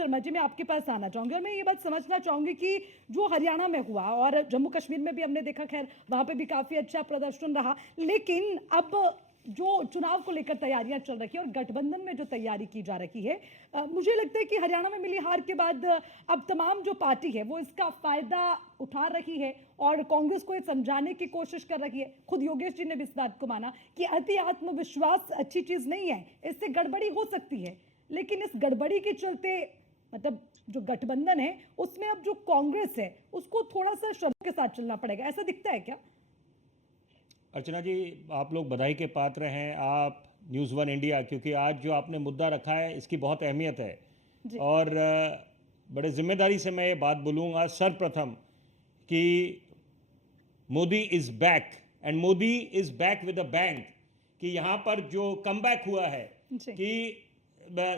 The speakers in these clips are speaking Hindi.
शर्मा जी, मैं आपके पास आना चाहूंगी और मैं ये बात समझना चाहूंगी कि जो हरियाणा में हुआ और जम्मू कश्मीर में भी हमने देखा, खैर वहां पे भी काफी अच्छा प्रदर्शन रहा, लेकिन अब जो चुनाव को लेकर तैयारियां चल रही है और गठबंधन में जो तैयारी की जा रही है, मुझे लगता है कि हरियाणा में मिली हार के बाद अब तमाम जो पार्टी है वो इसका फायदा उठा रही है और कांग्रेस को ये समझाने की कोशिश कर रही है। खुद योगेश जी ने भी इस बात को माना कि अति आत्मविश्वास अच्छी चीज नहीं है, इससे गड़बड़ी हो सकती है। लेकिन इस गड़बड़ी के चलते मतलब जो गठबंधन है उसमें अब जो कांग्रेस है उसको थोड़ा सा शब्द के साथ चलना पड़ेगा, ऐसा दिखता है क्या? अर्चना जी, आप लोग बधाई के पात्र हैं, आप न्यूज़ वन इंडिया, क्योंकि आज जो आपने मुद्दा रखा है इसकी बहुत अहमियत है। जी। और बड़े जिम्मेदारी से मैं ये बात बोलूँगा सर्वप्रथम कि Modi is back and Modi is back with a bang. कि यहाँ पर जो कमबैक हुआ है जी। कि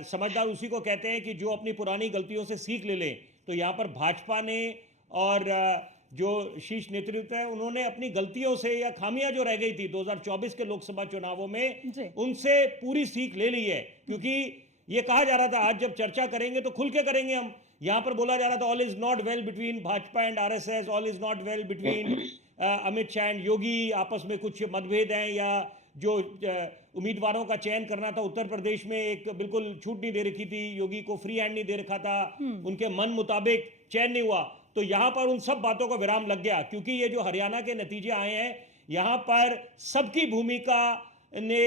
समझदार उसी को कहते हैं कि जो अपनी पुरानी गलतियों से सीख ले लें। तो यहाँ पर भाजपा ने और जो शीर्ष नेतृत्व है उन्होंने अपनी गलतियों से या खामियां जो रह गई थी 2024 के लोकसभा चुनावों में उनसे पूरी सीख ले ली है। क्योंकि ये कहा जा रहा था आज जब चर्चा करेंगे तो खुल के करेंगे हम, यहाँ पर बोला जा रहा था all is not well between Bhajpa and RSS, all is not well between Amit Shah and Yogi, आपस में कुछ मतभेद हैं या जो उम्मीदवारों का चयन करना था उत्तर प्रदेश में एक बिल्कुल छूट नहीं दे रखी थी, योगी को फ्री हैंड नहीं दे रखा था, उनके मन मुताबिक चयन नहीं हुआ। तो यहाँ पर उन सब बातों को विराम लग गया क्योंकि ये जो हरियाणा के नतीजे आए हैं यहाँ पर सबकी भूमिका ने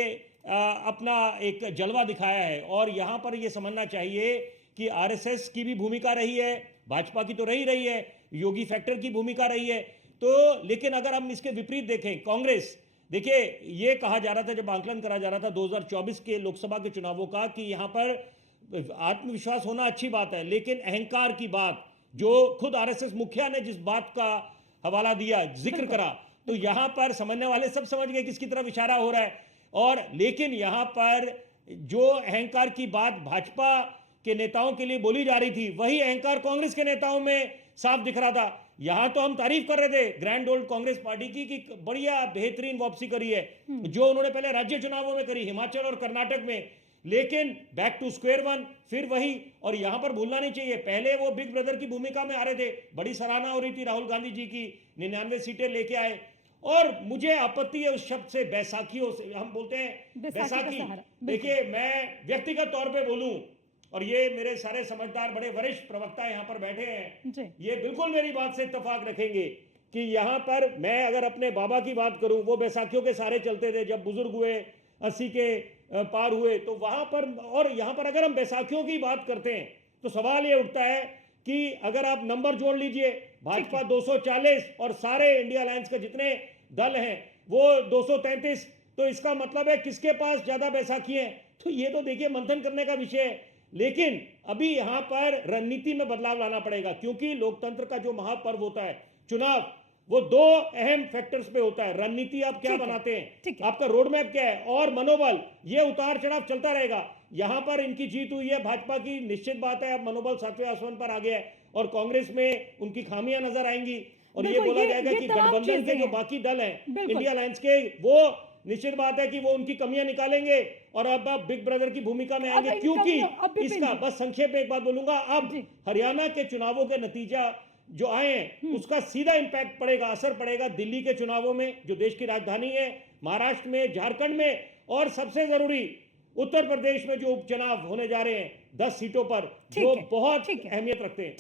अपना एक जलवा दिखाया है। और यहाँ पर ये समझना चाहिए कि आरएसएस की भी भूमिका रही है, भाजपा की तो रही है, योगी फैक्टर की भूमिका रही है। तो लेकिन अगर हम इसके विपरीत देखें कांग्रेस, देखिए ये कहा जा रहा था जब आंकलन करा जा रहा था 2024 के लोकसभा के चुनावों का कि यहाँ पर आत्मविश्वास होना अच्छी बात है, लेकिन अहंकार की बात जो खुद आरएसएस मुखिया ने जिस बात का हवाला दिया, जिक्र करा, तो यहाँ पर समझने वाले सब समझ गए किसकी तरफ इशारा हो रहा है। और लेकिन यहाँ पर जो अहंकार की बात भाजपा के नेताओं के लिए बोली जा रही थी वही अहंकार कांग्रेस के नेताओं में साफ दिख रहा था। यहां तो हम तारीफ कर रहे थे ग्रैंड ओल्ड कांग्रेस पार्टी की कि बढ़िया बेहतरीन वापसी करी है जो उन्होंने पहले राज्य चुनावों में करी हिमाचल और कर्नाटक में, लेकिन बैक टू स्क्वायर वन फिर वही। और यहां पर भूलना नहीं चाहिए पहले वो बिग ब्रदर की भूमिका में आ रहे थे, बड़ी सराहना हो रही थी राहुल गांधी जी की, 99 सीटें लेके आए। और मुझे आपत्ति है उस शब्द से, बैसाखियों से, हम बोलते हैं बैसाखी। देखिए मैं व्यक्तिगत तौर पर बोलूं और ये मेरे सारे समझदार बड़े वरिष्ठ प्रवक्ता यहाँ पर बैठे हैं, ये बिल्कुल मेरी बात से इत्तेफाक रखेंगे कि यहाँ पर मैं अगर अपने बाबा की बात करूं, वो बैसाखियों के सारे चलते थे जब बुजुर्ग हुए 80 के पार हुए, तो वहां पर और यहाँ पर अगर हम बैसाखियों की बात करते हैं तो सवाल ये उठता है कि अगर आप नंबर जोड़ लीजिए, भाजपा 240 और सारे इंडिया अलायंस के जितने दल हैं वो 233, तो इसका मतलब है किसके पास ज्यादा बैसाखी है। तो ये तो देखिए मंथन करने का विषय है। लेकिन अभी यहां पर रणनीति में बदलाव लाना पड़ेगा क्योंकि लोकतंत्र का जो महापर्व होता है चुनाव, वो दो अहम फैक्टर्स पे होता है। रणनीति आप क्या बनाते हैं, आपका रोड मैप क्या है, और मनोबल, ये उतार चढ़ाव चलता रहेगा। यहां पर इनकी जीत हुई है भाजपा की, निश्चित बात है अब मनोबल 7वें आसमान पर आ गया है और कांग्रेस में उनकी खामियां नजर आएंगी। और ये बोला जाएगा कि गठबंधन के जो बाकी दल हैं इंडिया अलायंस के, वो निश्चित बात है कि वो उनकी कमियां निकालेंगे और अब बिग ब्रदर की भूमिका में आएंगे। क्योंकि इसका बस संक्षेप में एक बात बोलूंगा, अब हरियाणा के चुनावों के नतीजा जो आए हैं उसका सीधा इंपैक्ट पड़ेगा, असर पड़ेगा दिल्ली के चुनावों में जो देश की राजधानी है, महाराष्ट्र में, झारखंड में, और सबसे जरूरी उत्तर प्रदेश में जो उपचुनाव होने जा रहे हैं 10 सीटों पर, जो बहुत अहमियत रखते हैं।